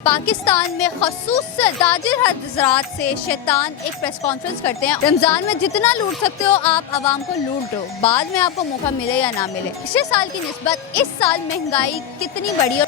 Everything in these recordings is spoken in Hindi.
पाकिस्तान में खसूस ताजिर हज़रात से शैतान एक प्रेस कॉन्फ्रेंस करते हैं। रमज़ान में जितना लूट सकते हो आप आवाम को लूट दो, बाद में आपको मौका मिले या ना मिले। पिछले साल की निस्बत इस साल महंगाई कितनी बढ़ी?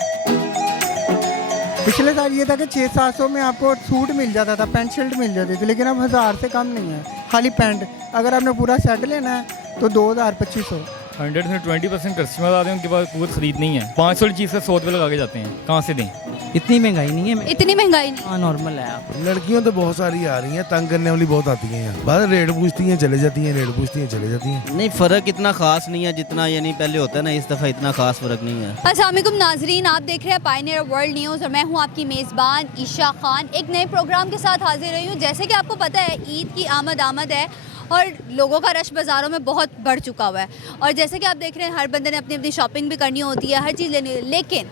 पिछले साल ये था कि 600-700 में आपको सूट मिल जाता था, पैंट शर्ट मिल जाती थी, लेकिन अब 1000 से कम नहीं है। खाली पैंट, अगर आपने पूरा सेट लेना है तो 2000-2500। 100 से 20% कस्टमर आ रहे हैं, उनके पास पूरी खरीद नहीं है। 500 की चीज़ से 100 रुपये लगा के जाते हैं, कहाँ से दें? इतनी महंगाई नहीं है। इतनी महंगाई नहीं। हाँ, नॉर्मल है। आप लड़कियों तो बहुत सारी आ रही हैं, तंग करने वाली बहुत आती हैं यहाँ। बस रेट पूछती हैं चले जाती हैं, रेट पूछती हैं चले जाती हैं। नहीं, फ़र्क इतना खास नहीं है जितना यानी पहले होता है ना, इस दफ़ा इतना खास फ़र्क नहीं है। अस्सलाम वालेकुम नाजरीन, आप देख रहे हैं पायनियर वर्ल्ड न्यूज़ और मैं हूं आपकी मेज़बान ईशा खान। एक नए प्रोग्राम के साथ हाजिर रही हूं। जैसे कि आपको पता है ईद की आमद है और लोगों का रश बाज़ारों में बहुत बढ़ चुका हुआ है। और जैसे कि आप देख रहे हैं हर बंदे ने अपनी अपनी शॉपिंग भी करनी होती है, हर चीज़ लेनी है। लेकिन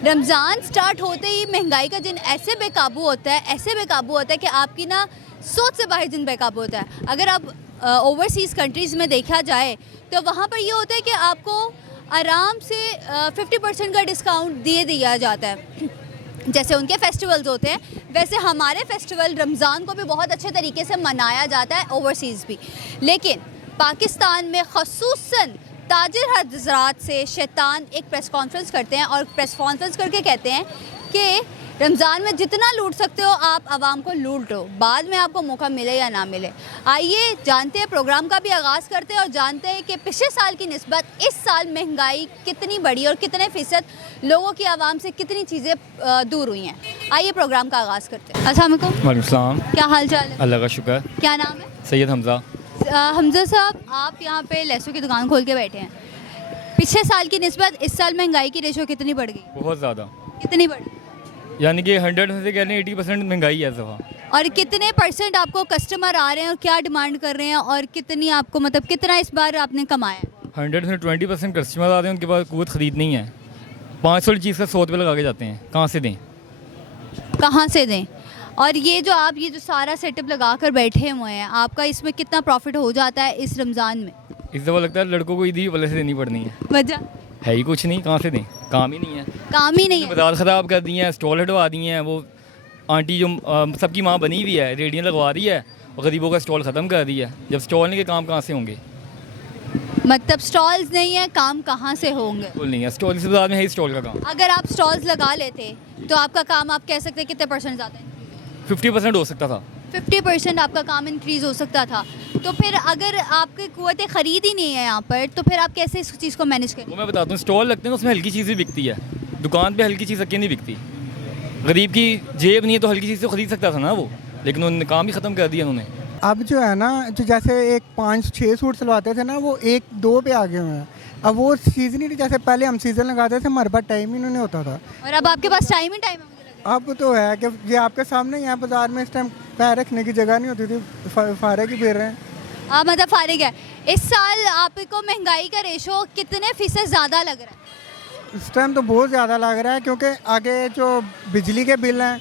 रमज़ान स्टार्ट होते ही महंगाई का जिन ऐसे बेकाबू होता है कि आपकी ना सोच से बाहर जिन बेकाबू होता है। अगर आप ओवरसीज़ कंट्रीज़ में देखा जाए तो वहाँ पर ये होता है कि आपको आराम से 50% का डिस्काउंट दिया जाता है। जैसे उनके फेस्टिवल्स होते हैं वैसे हमारे फेस्टिवल रमज़ान को भी बहुत अच्छे तरीके से मनाया जाता है ओवरसीज़ भी। लेकिन पाकिस्तान में खसूसन ताजिर हज़रात से शैतान एक प्रेस कॉन्फ्रेंस करते हैं और प्रेस कॉन्फ्रेंस करके कहते हैं कि रमज़ान में जितना लूट सकते हो आप आवाम को लूट दो, बाद में आपको मौका मिले या ना मिले। आइए जानते हैं, प्रोग्राम का भी आगाज़ करते हैं और जानते हैं कि पिछले साल की निस्बत इस साल महंगाई कितनी बढ़ी और कितने फ़ीसद लोगों की आवाम से कितनी चीज़ें दूर हुई हैं। आइए प्रोग्राम का आगाज़ करते हैं। अस्सलाम वालेकुम। वालेकुम सलाम। क्या हाल चाल है? अल्लाह का शुक्र। क्या नाम है? सैयद हमज़ा। हमज़ा साहब, आप यहाँ पे लेसों की दुकान खोल के बैठे हैं। पिछले साल की निस्बत इस साल महंगाई की रेशो कितनी बढ़ गई? बहुत ज़्यादा, कितनी बढ़ी? यानी कि 100 में से कह रहे हैं 80% महंगाई है इस दफ़ा। और कितने परसेंट आपको कस्टमर आ रहे हैं और क्या डिमांड कर रहे हैं और कितनी आपको मतलब कितना इस बार आपने कमाया? 100 से 20% कस्टमर आ रहे हैं, उनके पास कुव्वत खरीद नहीं है। 500 की चीज़ से 100 रुपये लगा के जाते हैं, कहाँ से दें? कहाँ से दें? और ये जो सारा सेटअप लगा कर बैठे हुए हैं, आपका इसमें कितना प्रॉफिट हो जाता है इस रमज़ान में? इस दफ़ा लगता है लड़कों को ईदी वाले से देनी पड़नी है। वजह है ही कुछ नहीं, कहाँ से दें? काम ही नहीं है। काम ही नहीं है। बाजार ख़राब कर दिए हैं, स्टॉल हटवा दिए हैं। वो आंटी जो सबकी माँ बनी हुई है, रेडियाँ लगवा रही है और गरीबों का स्टॉल ख़त्म कर दिया है। जब स्टॉल नहीं के काम कहाँ से होंगे? मतलब स्टॉल्स नहीं है, काम कहाँ से होंगे? स्टॉल नहीं है, स्टॉल इस बाजार में है ही स्टॉल का काम। अगर आप स्टॉल्स लगा लेते तो आपका काम आप कह सकते हैं कितने परसेंट ज़्यादा है? 50% हो सकता था। 50% आपका काम इंक्रीज़ हो सकता था। तो फिर अगर आपकी कुव्वत खरीद ही नहीं है यहाँ पर, तो फिर आप कैसे इस चीज़ को मैनेज करें? वो मैं बताता हूँ, स्टॉल लगते हैं उसमें हल्की चीज़ भी बिकती है। दुकान पे हल्की चीज़ अकेली नहीं बिकती। गरीब की जेब नहीं है तो हल्की चीज़ तो खरीद सकता था ना वो, लेकिन उन्होंने काम ही ख़त्म कर दिया उन्होंने। अब जो है ना, जो जैसे एक 5-6 सूट सिलवाते थे ना, वो 1-2 पे आ गए हुए हैं। अब वो सीज़न ही नहीं, जैसे पहले हम सीज़न लगाते थे, हमारे पास टाइम ही नहीं होता था। और अब आपके पास टाइम ही टाइम है। अब तो है कि ये आपके सामने यहाँ बाजार में इस टाइम पैर रखने की जगह नहीं होती थी, फारे की फिर रहे हैं। मतलब फारिग है। इस साल आपको महंगाई का रेशो कितने फीसद ज़्यादा लग रहा है? इस टाइम तो बहुत ज़्यादा लग रहा है, क्योंकि आगे जो बिजली के बिल हैं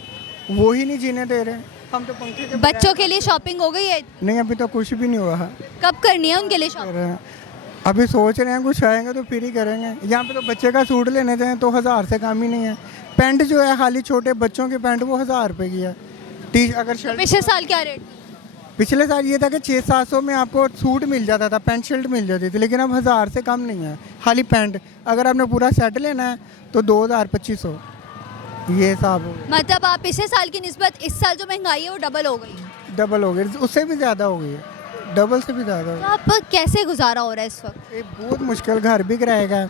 वो ही नहीं जीने दे रहे। हम तो पंखे के बच्चों के लिए शॉपिंग हो गई है? नहीं, अभी तो कुछ भी नहीं हुआ है। कब करनी है उनके लिए शॉपिंग? कर रहे हैं, अभी सोच रहे हैं कुछ आएंगे तो फिर ही करेंगे। यहाँ पे तो बच्चे का सूट लेने जाएँ तो 1000 से कम ही नहीं है। पैंट जो है खाली छोटे बच्चों की पैंट वो 1000 रुपये की है। अगर शर्ट पिछले साल क्या रेट? पिछले साल ये था कि 600-700 में आपको सूट मिल जाता था, पैंट शर्ट मिल जाती थी, लेकिन अब 1000 से कम नहीं है। खाली पैंट, अगर आपने पूरा सेट लेना है तो 2000-2500 ये हिसाब हो गया। मतलब आप पिछले साल की निस्बत इस साल जो महंगाई है वो डबल हो गई है? डबल हो गई, उससे भी ज़्यादा हो गई है, डबल से भी ज़्यादा हो तो आप कैसे गुजारा हो रहा है इस वक्त? गई। बहुत मुश्किल, घर भी किराएगा,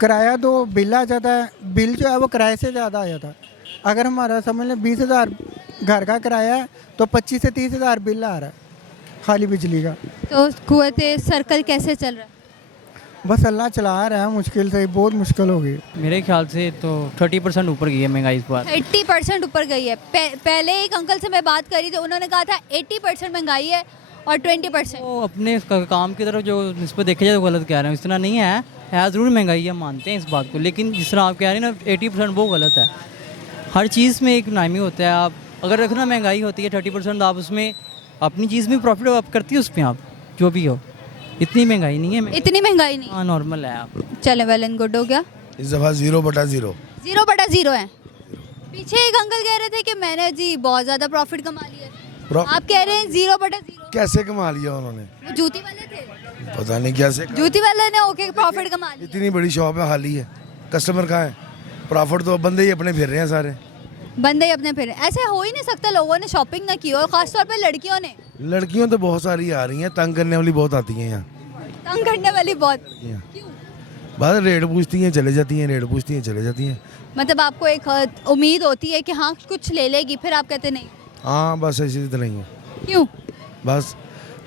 किराया तो बिल आ जाता है, बिल जो है वो किराए से ज़्यादा आ जाता है। अगर हमारा समझ लें 20,000 घर का किराया है तो 25 से 30,000 बिल आ रहा है खाली बिजली का। तो कुव्वत सर्कल कैसे चल रहा है? बस अल्लाह चला रहा है, मुश्किल से बहुत मुश्किल हो गई। मेरे ख्याल से तो 30% ऊपर गई है महंगाई इस बार। 80% ऊपर गई है। पहले एक अंकल से मैं बात करी तो उन्होंने कहा था 80% महंगाई है और 20%। तो अपने काम की तरफ जो निस्बत देखा जाए तो गलत कह रहे हैं, इतना नहीं है ज़रूर महंगाई है, मानते हैं इस बात को, लेकिन जिस तरह आप कह रहे हैं ना 80% वो गलत है। हर चीज़ में एक नामी होता है। आप अगर रखना महंगाई होती है 30%, आप उसमें अपनी चीज़ में प्रॉफिट आप करती है उसमें, आप जो भी हो। इतनी महंगाई नहीं है। इतनी महंगाई नहीं? हाँ, नॉर्मल है। आप चले, वेल एंड गुड हो गया। इस दफ़ा 0/0। 0/0 है। पीछे एक अंकल कह रहे थे कि मैंने जी बहुत ज़्यादा प्रॉफिट कमा लिया है। Pro- आप कह रहे हैं 0/0। कैसे कमा लिया उन्होंने? वो जूती वाले थे, पता नहीं कैसे। जूती वाले ने ओके प्रॉफिट कमा लिया। इतनी बड़ी शॉप है, खाली है, कस्टमर कहाँ है? प्रॉफिट तो बंदे ही अपने फिर रहे हैं सारे। बंदे ही अपने फिर ऐसे हो ही नहीं सकता, लोगों ने शॉपिंग ना की हो, और खासतौर पे लड़कियों ने। लड़कियों तो बहुत सारी आ रही हैं, तंग करने वाली बहुत आती हैं यहाँ। तंग करने वाली बहुत। यहाँ क्यों? बस रेट पूछती हैं चले जाती हैं, रेट पूछती हैं चले जाती हैं। मतलब आपको एक उम्मीद होती है कि हाँ कुछ ले लेगी, फिर आप कहते नहीं। हाँ बस ऐसी तो नहीं है, क्यों? बस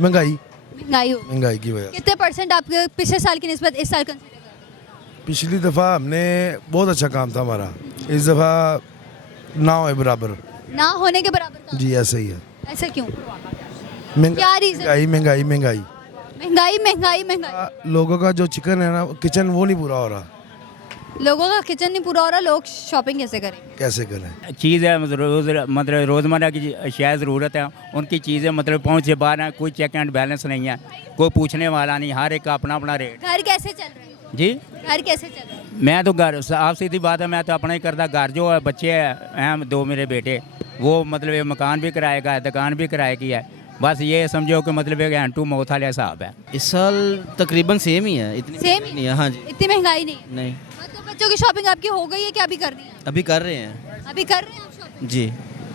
महंगाई महंगाई हो। महंगाई की वजह से। कितने परसेंट आपके पिछले साल की निस्बत इस साल कंसीडर कर? पिछली दफ़ा हमने बहुत अच्छा काम था हमारा, इस दफ़ा ना हो बराबर। ना होने के बराबर का। जी ऐसे ही है। ऐसा क्यों? महंगाई क्या reason? महंगाई महंगाई महंगाई। महंगाई महंगाई महंगाई। लोगों का जो चिकन है ना, किचन वो नहीं पूरा हो रहा, लोगों का किचन नहीं पूरा हो रहा, लोग शॉपिंग कैसे करें? कैसे करें? चीज़ है मतलब रोज़मर्रा की अशिया ज़रूरत है, उनकी चीज़ें मतलब पहुँच से बाहर है, कोई चेक एंड बैलेंस नहीं है, कोई पूछने वाला नहीं, हर एक का अपना अपना रेट। घर कैसे चल रहे हैं? जी घर कैसे चल रहे हैं? मैं तो घर आप सीधी बात है, मैं तो अपना ही करता। घर जो है बच्चे हैं 2 मेरे बेटे, वो मतलब ये मकान भी किराए का है, दुकान भी किराए की है। बस ये समझो कि मतलब एक हैंड टू माउथ वाला हिसाब है। इस साल तकरीबन सेम ही है, इतनी सेम ही? नहीं है। हाँ जी। इतनी महंगाई नहीं है। नहीं, मतलब बच्चों की शॉपिंग आपकी हो गई है कि अभी करनी है? अभी कर रहे हैं। अभी कर रहे हैं आप शॉपिंग? जी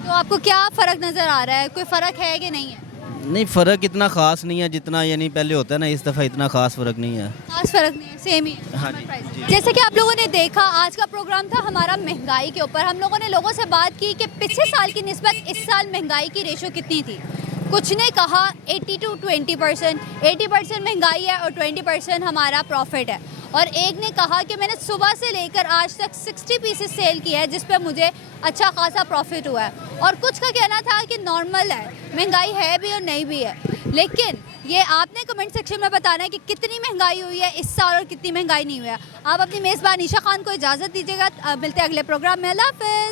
तो आपको क्या फ़र्क नज़र आ रहा है? कोई फ़र्क है कि नहीं है? नहीं, फ़र्क इतना ख़ास नहीं है जितना यानी पहले होता है ना, इस दफ़ा इतना ख़ास फ़र्क नहीं है। खास फर्क नहीं है, सेम ही है। हाँ जी, normal price। जी। जैसे कि आप लोगों ने देखा, आज का प्रोग्राम था हमारा महंगाई के ऊपर। हम लोगों ने लोगों से बात की कि पिछले साल की निस्बत इस साल महंगाई की रेशो कितनी थी। कुछ ने कहा 80 to 20%, 80% महंगाई है और 20% हमारा प्रॉफिट है। और एक ने कहा कि मैंने सुबह से लेकर आज तक 60 पीसेस सेल किया है, जिस पर मुझे अच्छा खासा प्रॉफिट हुआ है। और कुछ का कहना था कि नॉर्मल है, महंगाई है भी और नहीं भी है। लेकिन ये आपने कमेंट सेक्शन में बताना है कि कितनी महंगाई हुई है इस साल और कितनी महंगाई नहीं हुई है। आप अपनी मेज़बान ईशा खान को इजाज़त दीजिएगा। मिलते हैं अगले प्रोग्राम में। अल्लाह हाफ़िज़।